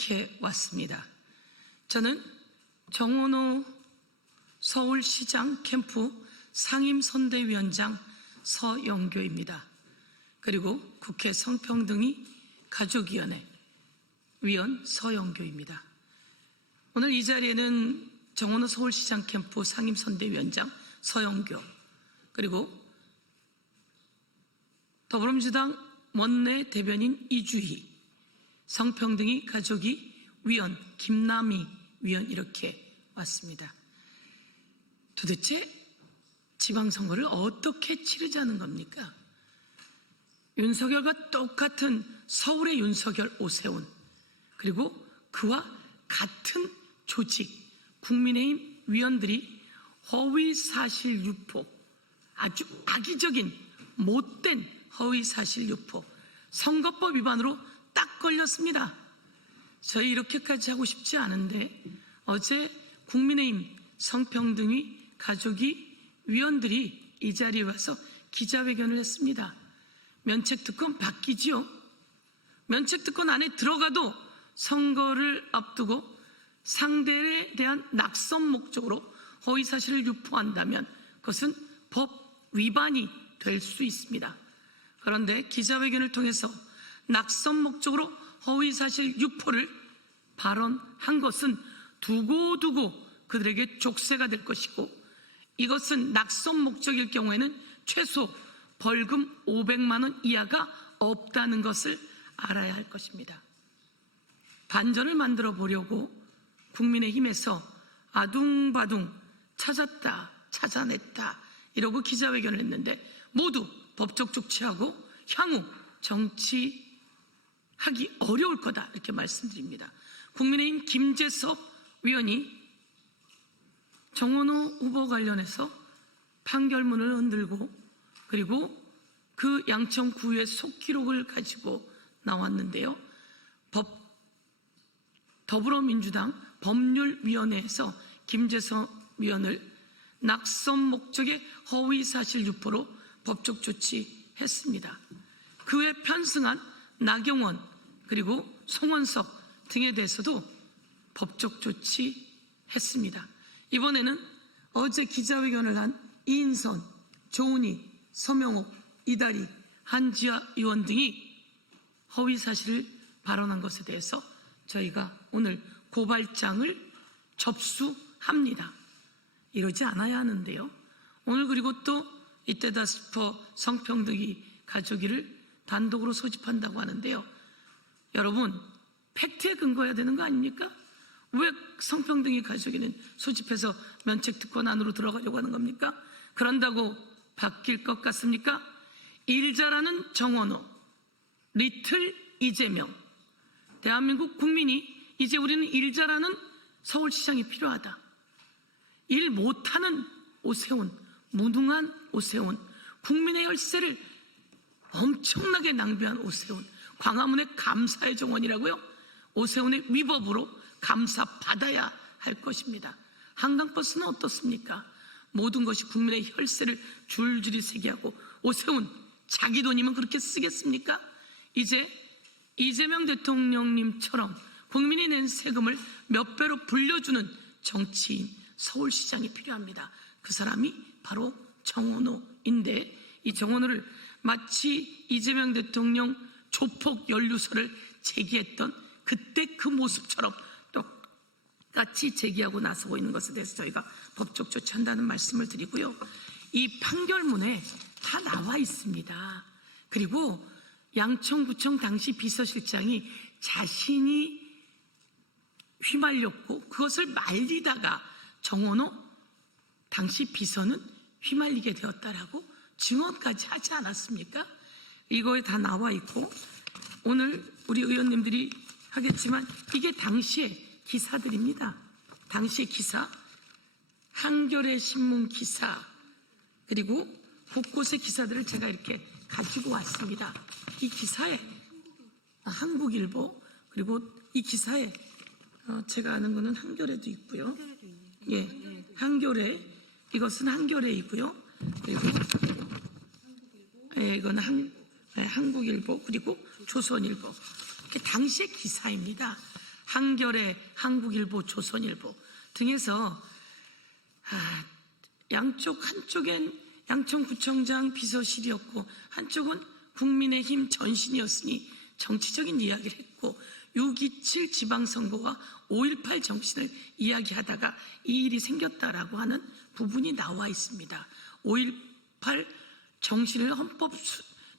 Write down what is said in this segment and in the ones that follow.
이렇게 왔습니다. 저는 정원호 서울시장 캠프 상임선대위원장 서영교입니다. 그리고 국회 성평등위 가족위원회 위원 서영교입니다. 오늘 이 자리에는 정원호 서울시장 캠프 상임선대위원장 서영교, 그리고 더불어민주당 원내 대변인 이주희, 성평등위 가족위 위원 김남희 위원 이렇게 왔습니다. 도대체 지방선거를 어떻게 치르자는 겁니까? 윤석열과 똑같은 서울의 윤석열 오세훈, 그리고 그와 같은 조직 국민의힘 위원들이 허위사실 유포, 아주 악의적인 못된 허위사실 유포, 선거법 위반으로 딱 걸렸습니다. 저희 이렇게까지 하고 싶지 않은데 어제 국민의힘 성평등위 가족위 위원들이 이 자리에 와서 기자회견을 했습니다. 면책특권 바뀌지요. 면책특권 안에 들어가도 선거를 앞두고 상대에 대한 낙선 목적으로 허위사실을 유포한다면 그것은 법 위반이 될 수 있습니다. 그런데 기자회견을 통해서 낙선 목적으로 허위사실 유포를 발언한 것은 두고두고 그들에게 족쇄가 될 것이고, 이것은 낙선 목적일 경우에는 최소 벌금 500만 원 이하가 없다는 것을 알아야 할 것입니다. 반전을 만들어 보려고 국민의힘에서 아둥바둥 찾았다, 찾아냈다 이러고 기자회견을 했는데 모두 법적 조치하고 향후 정치하기 어려울 거다 이렇게 말씀드립니다. 국민의힘 김재섭 위원이 정원호 후보 관련해서 판결문을 흔들고 그리고 그 양천구의 속기록을 가지고 나왔는데요. 더불어민주당 법률위원회에서 김재섭 위원을 낙선 목적의 허위사실 유포로 법적 조치했습니다. 그에 편승한 나경원 그리고 송원석 등에 대해서도 법적 조치했습니다. 이번에는 어제 기자회견을 한 이인선, 조은희, 서명옥, 이다리, 한지아 의원 등이 허위사실을 발언한 것에 대해서 저희가 오늘 고발장을 접수합니다. 이러지 않아야 하는데요. 오늘 그리고 또 이때다 싶어 성평등위 가족위를 단독으로 소집한다고 하는데요. 여러분, 팩트에 근거해야 되는 거 아닙니까? 왜 성평등위 가족위는 소집해서 면책특권 안으로 들어가려고 하는 겁니까? 그런다고 바뀔 것 같습니까? 일 잘하는 정원호, 리틀 이재명, 대한민국 국민이 이제 우리는 일 잘하는 서울시장이 필요하다. 일 못하는 오세훈, 무능한 오세훈, 국민의 열쇠를 엄청나게 낭비한 오세훈, 광화문의 감사의 정원이라고요? 오세훈의 위법으로 감사받아야 할 것입니다. 한강버스는 어떻습니까? 모든 것이 국민의 혈세를 줄줄이 세게 하고, 오세훈 자기 돈이면 그렇게 쓰겠습니까? 이제 이재명 대통령님처럼 국민이 낸 세금을 몇 배로 불려주는 정치인, 서울시장이 필요합니다. 그 사람이 바로 정원호인데, 이 정원호를 마치 이재명 대통령 조폭 연루설을 제기했던 그때 그 모습처럼 똑같이 제기하고 나서고 있는 것에 대해서 저희가 법적 조치한다는 말씀을 드리고요. 이 판결문에 다 나와 있습니다. 그리고 양천구청 당시 비서실장이 자신이 휘말렸고 그것을 말리다가 정원호 당시 비서는 휘말리게 되었다라고 증언까지 하지 않았습니까? 이거에 다 나와 있고, 오늘 우리 의원님들이 하겠지만 이게 당시의 기사들입니다. 당시의 기사, 한겨레 신문 기사, 그리고 곳곳의 기사들을 제가 이렇게 가지고 왔습니다. 이 기사에 한국일보, 그리고 이 기사에 제가 아는 거는 한겨레도 있고요. 예, 한겨레, 이것은 한겨레이고요. 그리고 예, 이거는 한국일보, 그리고 조선일보. 당시의 기사입니다. 한겨레, 한국일보, 조선일보 등에서 한쪽엔 양천구청장 비서실이었고 한쪽은 국민의힘 전신이었으니 정치적인 이야기를 했고 6.27 지방선거와 5.18 정신을 이야기하다가 이 일이 생겼다라고 하는 부분이 나와 있습니다. 5.18 정신을 헌법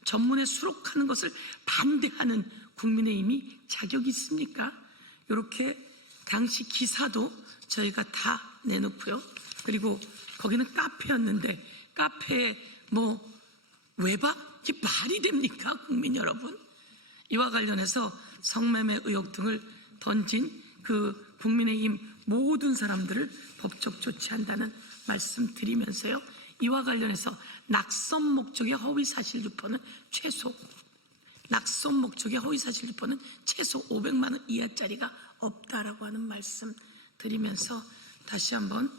전문에 수록하는 것을 반대하는 국민의힘이 자격이 있습니까? 이렇게 당시 기사도 저희가 다 내놓고요. 그리고 거기는 카페였는데 카페에 외박? 이게 말이 됩니까? 국민 여러분? 이와 관련해서 성매매 의혹 등을 던진 그 국민의힘 모든 사람들을 법적 조치한다는 말씀 드리면서요. 이와 관련해서 낙선 목적의 허위사실 유포는 최소 500만 원 이하짜리가 없다라고 하는 말씀 드리면서 다시 한번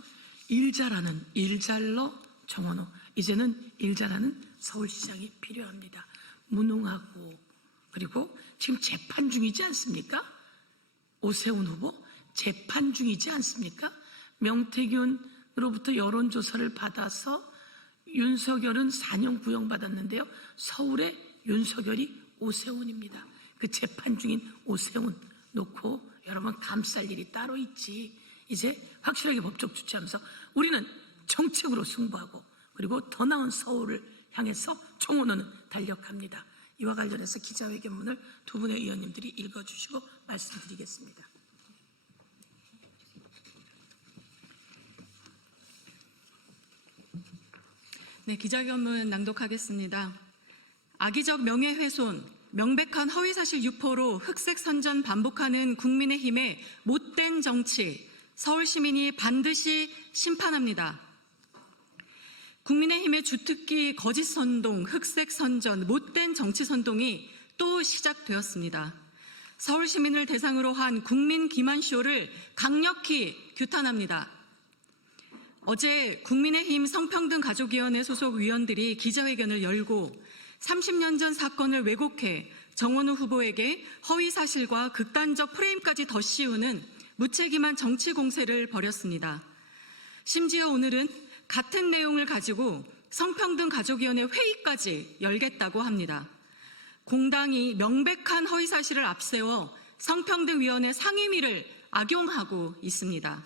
일잘러 정원호, 이제는 일잘하는 서울시장이 필요합니다. 무능하고 그리고 지금 재판 중이지 않습니까? 오세훈 후보 재판 중이지 않습니까? 명태균으로부터 여론조사를 받아서 윤석열은 4년 구형받았는데요. 서울의 윤석열이 오세훈입니다. 그 재판 중인 오세훈 놓고 여러분 감쌀 일이 따로 있지. 이제 확실하게 법적 조치하면서 우리는 정책으로 승부하고 그리고 더 나은 서울을 향해서 정원호는 달력합니다. 이와 관련해서 기자회견문을 두 분의 의원님들이 읽어주시고 말씀드리겠습니다. 네, 기자회견문 낭독하겠습니다. 악의적 명예훼손, 명백한 허위사실 유포로 흑색 선전 반복하는 국민의힘의 못된 정치, 서울 시민이 반드시 심판합니다. 국민의힘의 주특기 거짓 선동, 흑색 선전, 못된 정치 선동이 또 시작되었습니다. 서울 시민을 대상으로 한 국민 기만쇼를 강력히 규탄합니다. 어제 국민의힘 성평등가족위원회 소속 위원들이 기자회견을 열고 30년 전 사건을 왜곡해 정원호 후보에게 허위사실과 극단적 프레임까지 덧씌우는 무책임한 정치 공세를 벌였습니다. 심지어 오늘은 같은 내용을 가지고 성평등가족위원회 회의까지 열겠다고 합니다. 공당이 명백한 허위사실을 앞세워 성평등위원회 상임위를 악용하고 있습니다.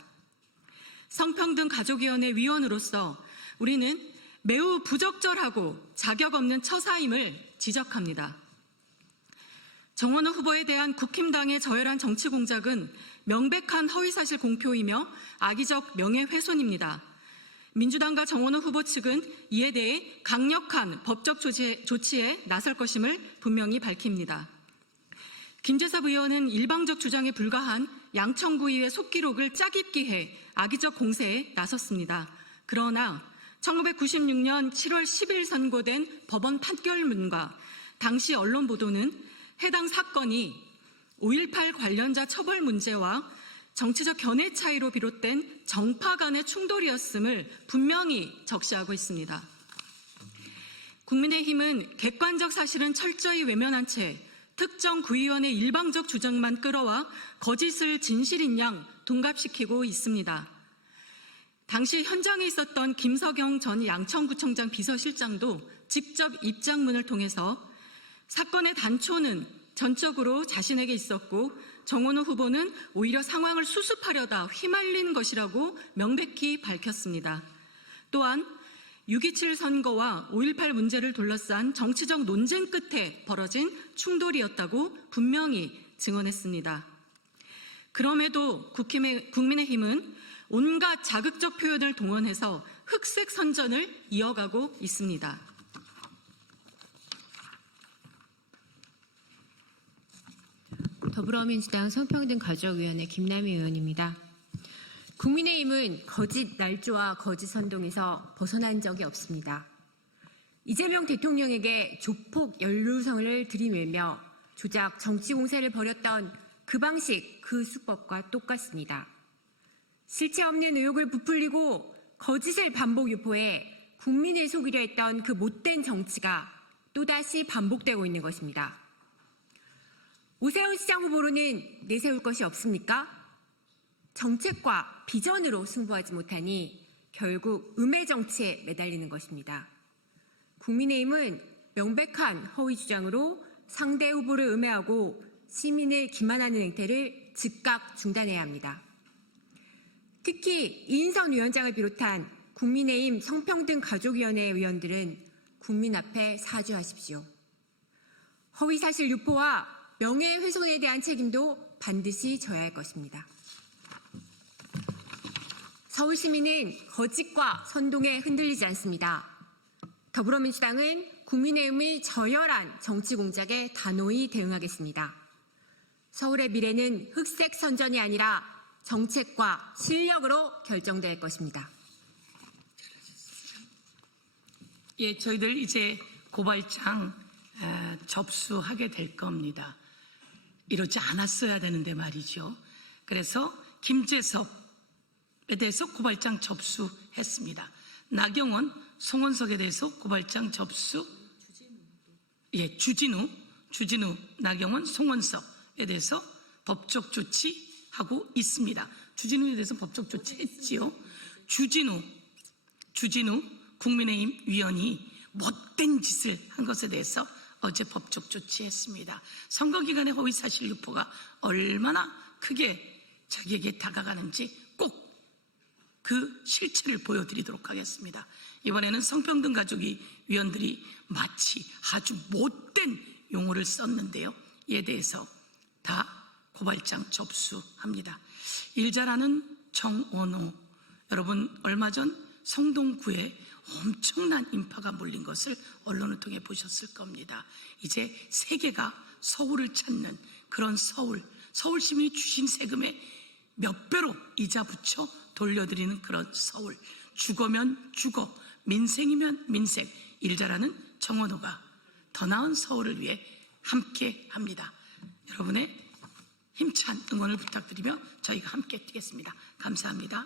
성평등가족위원회 위원으로서 우리는 매우 부적절하고 자격 없는 처사임을 지적합니다. 정원호 후보에 대한 국힘당의 저열한 정치 공작은 명백한 허위사실 공표이며 악의적 명예훼손입니다. 민주당과 정원호 후보 측은 이에 대해 강력한 법적 조치에 나설 것임을 분명히 밝힙니다. 김재섭 의원은 일방적 주장에 불과한 양천구의회 속기록을 짜깁기 해 악의적 공세에 나섰습니다. 그러나 1996년 7월 10일 선고된 법원 판결문과 당시 언론 보도는 해당 사건이 5.18 관련자 처벌 문제와 정치적 견해 차이로 비롯된 정파 간의 충돌이었음을 분명히 적시하고 있습니다. 국민의힘은 객관적 사실은 철저히 외면한 채 특정 구의원의 일방적 주장만 끌어와 거짓을 진실인 양 둔갑시키고 있습니다. 당시 현장에 있었던 김석영 전 양천구청장 비서실장도 직접 입장문을 통해서 사건의 단초는 전적으로 자신에게 있었고 정원호 후보는 오히려 상황을 수습하려다 휘말린 것이라고 명백히 밝혔습니다. 또한 6.27 선거와 5.18 문제를 둘러싼 정치적 논쟁 끝에 벌어진 충돌이었다고 분명히 증언했습니다. 그럼에도 국민의힘은 온갖 자극적 표현을 동원해서 흑색 선전을 이어가고 있습니다. 더불어민주당 성평등가족위원회 김남희 의원입니다. 국민의힘은 거짓 날조와 거짓 선동에서 벗어난 적이 없습니다. 이재명 대통령에게 조폭 연루성을 들이밀며 조작 정치 공세를 벌였던 그 방식, 그 수법과 똑같습니다. 실체 없는 의혹을 부풀리고 거짓을 반복 유포해 국민을 속이려 했던 그 못된 정치가 또다시 반복되고 있는 것입니다. 오세훈 시장 후보로는 내세울 것이 없습니까? 정책과 비전으로 승부하지 못하니 결국 음해 정치에 매달리는 것입니다. 국민의힘은 명백한 허위 주장으로 상대 후보를 음해하고 시민을 기만하는 행태를 즉각 중단해야 합니다. 특히 이인선 위원장을 비롯한 국민의힘 성평등가족위원회 의원들은 국민 앞에 사죄하십시오. 허위사실 유포와 명예훼손에 대한 책임도 반드시 져야 할 것입니다. 서울 시민은 거짓과 선동에 흔들리지 않습니다. 더불어민주당은 국민의힘의 저열한 정치 공작에 단호히 대응하겠습니다. 서울의 미래는 흑색 선전이 아니라 정책과 실력으로 결정될 것입니다. 예, 저희들 이제 고발장 접수하게 될 겁니다. 이러지 않았어야 되는데 말이죠. 그래서 김재섭에 대해서 고발장 접수했습니다. 나경원, 송원석에 대해서 고발장 접수, 예, 주진우, 나경원, 송원석에 대해서 법적 조치하고 있습니다. 주진우에 대해서 법적 조치했지요. 주진우 국민의힘 위원이 못된 짓을 한 것에 대해서 어제 법적 조치했습니다. 선거기간의 허위사실 유포가 얼마나 크게 자기에게 다가가는지 꼭 그 실체를 보여드리도록 하겠습니다. 이번에는 성평등가족위 위원들이 마치 아주 못된 용어를 썼는데요. 이에 대해서 다 고발장 접수합니다. 일 잘하는 정원호, 여러분 얼마 전 성동구에 엄청난 인파가 몰린 것을 언론을 통해 보셨을 겁니다. 이제 세계가 서울을 찾는 그런 서울 시민이 주신 세금에 몇 배로 이자 붙여 돌려드리는 그런 서울. 죽으면 죽어, 민생이면 민생. 일 잘하는 정원호가 더 나은 서울을 위해 함께 합니다. 여러분의 힘찬 응원을 부탁드리며 저희가 함께 뛰겠습니다. 감사합니다.